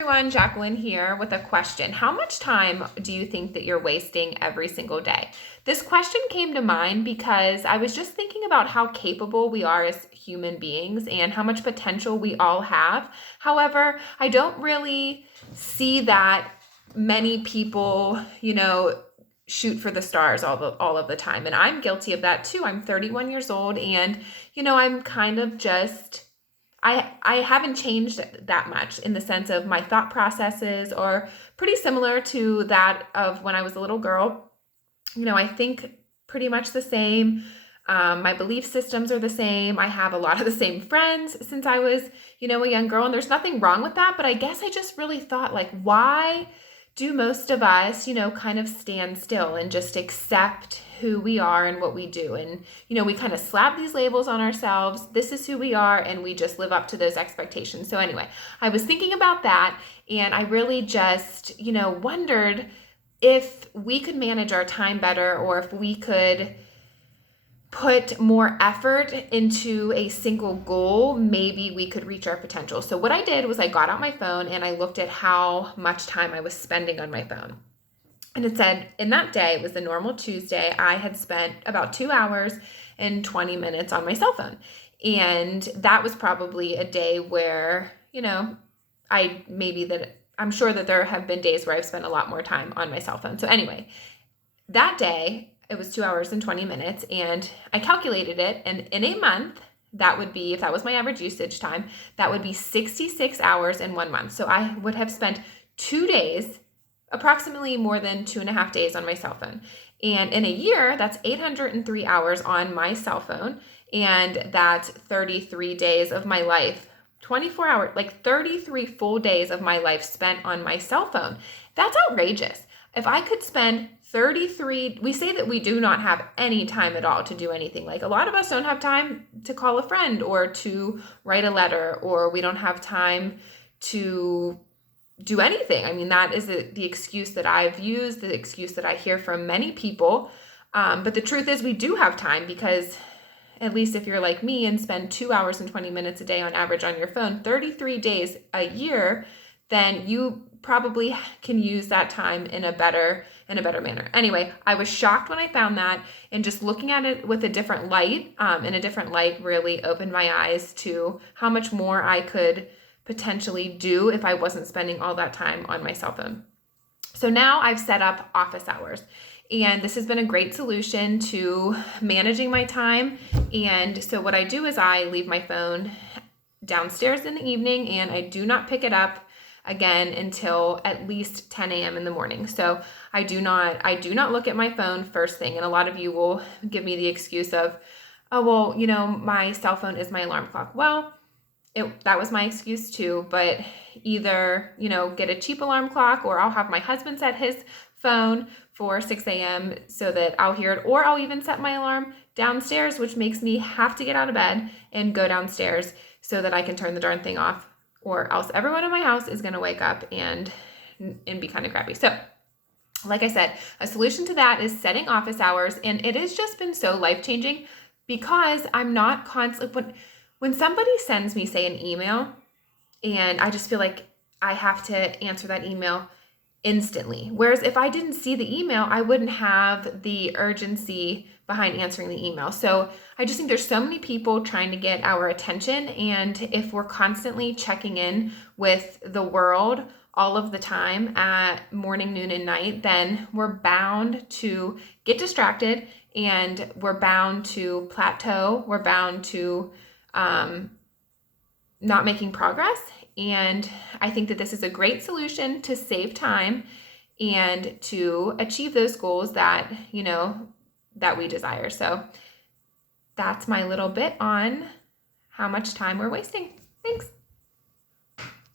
Everyone, Jacqueline here with a question. How much time do you think that you're wasting every single day? This question came to mind because I was just thinking about how capable we are as human beings and how much potential we all have. However, I don't really see that many people, shoot for the stars all of the time. And I'm guilty of that too. I'm 31 years old and, I'm kind of just I haven't changed that much in the sense of my thought processes are pretty similar to that of when I was a little girl. I think pretty much the same. My belief systems are the same. I have a lot of the same friends since I was, a young girl, and there's nothing wrong with that. But I guess I just really thought, like, why do most of us, kind of stand still and just accept who we are and what we do? And, we kind of slap these labels on ourselves. This is who we are, and we just live up to those expectations. So anyway, I was thinking about that, and I really just, wondered if we could manage our time better, or if we could put more effort into a single goal, maybe we could reach our potential. So what I did was I got out my phone and I looked at how much time I was spending on my phone. And it said in that day, it was the normal Tuesday, I had spent about 2 hours and 20 minutes on my cell phone. And that was probably a day where, I'm sure that there have been days where I've spent a lot more time on my cell phone. So anyway, that day, it was 2 hours and 20 minutes, and I calculated it, and in a month, that would be, if that was my average usage time, that would be 66 hours in 1 month. So I would have spent 2 days, approximately more than 2.5 days on my cell phone. And in a year, that's 803 hours on my cell phone, and that's 33 days of my life, 24 hours, like 33 full days of my life spent on my cell phone. That's outrageous. If I could spend 33, we say that we do not have any time at all to do anything. Like, a lot of us don't have time to call a friend or to write a letter, or we don't have time to do anything. I mean, that is the excuse that I've used, the excuse that I hear from many people. But the truth is we do have time, because at least if you're like me and spend 2 hours and 20 minutes a day on average on your phone, 33 days a year, then you probably can use that time in a better manner. Anyway, I was shocked when I found that, and just looking at it with a different light, really opened my eyes to how much more I could potentially do if I wasn't spending all that time on my cell phone. So now I've set up office hours, and this has been a great solution to managing my time. And so what I do is I leave my phone downstairs in the evening, and I do not pick it up again until at least 10 a.m. in the morning. So I do not look at my phone first thing. And a lot of you will give me the excuse of, oh, well, my cell phone is my alarm clock. Well, that was my excuse too, but either, get a cheap alarm clock, or I'll have my husband set his phone for 6 a.m. so that I'll hear it, or I'll even set my alarm downstairs, which makes me have to get out of bed and go downstairs so that I can turn the darn thing off, or else everyone in my house is going to wake up and be kind of crappy. So like I said, a solution to that is setting office hours. And it has just been so life-changing, because I'm not constantly, when somebody sends me, say, an email, and I just feel like I have to answer that email instantly. Whereas if I didn't see the email, I wouldn't have the urgency behind answering the email. So I just think there's so many people trying to get our attention. And if we're constantly checking in with the world all of the time at morning, noon, and night, then we're bound to get distracted, and we're bound to plateau. We're bound to not making progress. And I think that this is a great solution to save time and to achieve those goals that, that we desire. So that's my little bit on how much time we're wasting. Thanks.